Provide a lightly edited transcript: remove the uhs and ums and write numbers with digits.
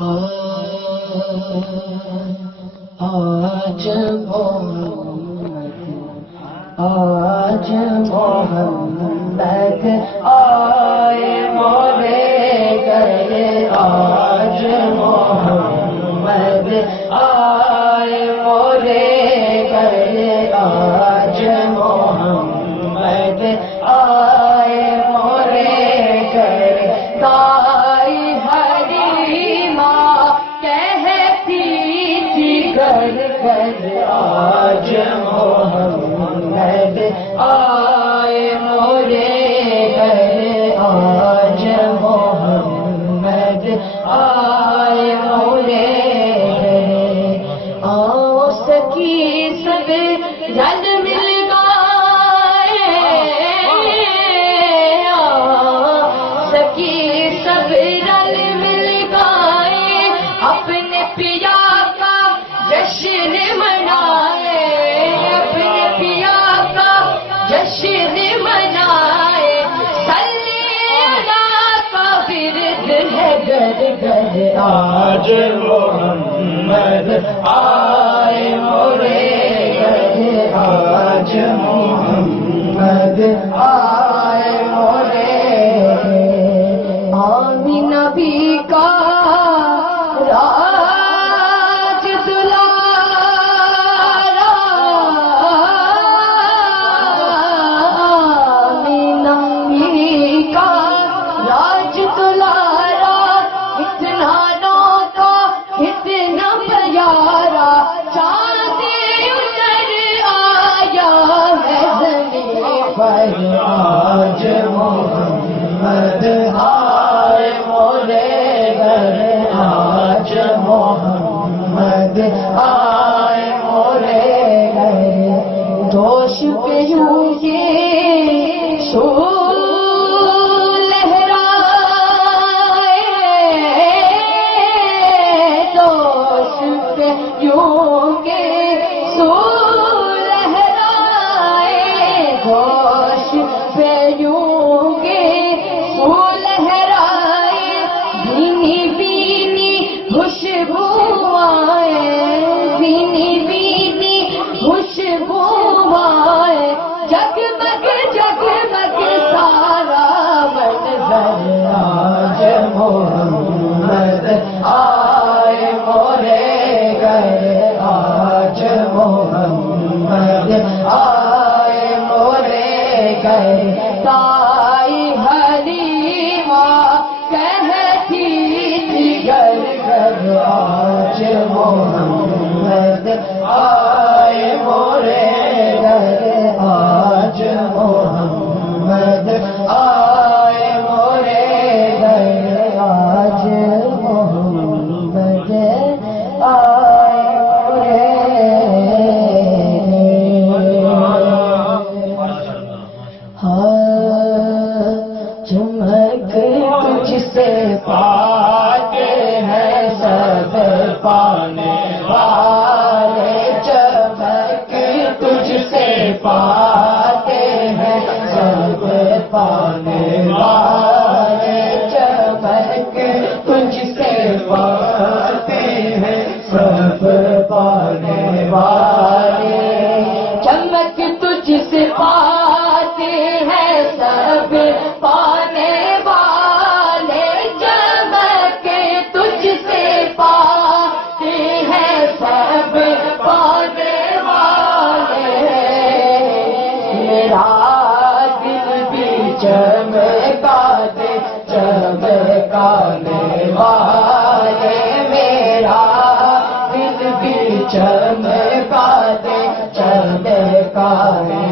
آج محمد آئے مولے گئے، آج محمد آئے مولے گئے، آج محمد آئے مولے گئے۔ دائی حلیمہ کہتی تھی گھر گھر، آج محمد آئے مولے گئے، آج محمد آئے مولے گئے۔ آؤ سکی سب رل مل گائے، سکی سب رل مل گائے، اپنے پیا کا جشن منائے، اپنے پیا کا جشن منائے۔ صلی اللہ کا ورد ہے گھر گھر، آج محمد آئے مولے گئے، آج محمد آئے مولے گئے۔ آمینہ بی کا راج دلارا، آمینہ بی کا راج دلارا، اتنا نوکا اتنا پیارا، چاند اتر آیا ہے زمین پر، آج محمد آئے مولے گئے، آج محمد آئے مولے گئے۔ دوش پہ یوں یہ شو لہرائے، دوش پہ یوں کے سو لہرائے، دوش پہ یوں کے سو لہرائے، بھینی بھینی خوشبو آئے، بھینی بھینی خوشبو آئے، جگمگ جگمگ سارا منظر، آج محمد آئے مولے گئے، آج محمد آئے مولے گئے۔ دائی حلیمہ کہتی تھی گھر گھر، آج محمد آئے مولے گئے، آج محمد آئے مولے گئے، آج محمد آئے مولے گئے۔ ہاں چمک تجھ سے پاتے ہیں سب پانے والے، چمک تجھ سے پاتے ہیں سب پانے والے، چمک تجھ سے پاتے ہیں سب پانے والے، چمک تجھ سے پاتے ہیں سب پانے والے، چمک تجھ سے پاتے ہیں سب پانے والے۔ میرا دل بھی چمکا دے چمکانے والے، میرا دل بھی چمکا دے چمکانے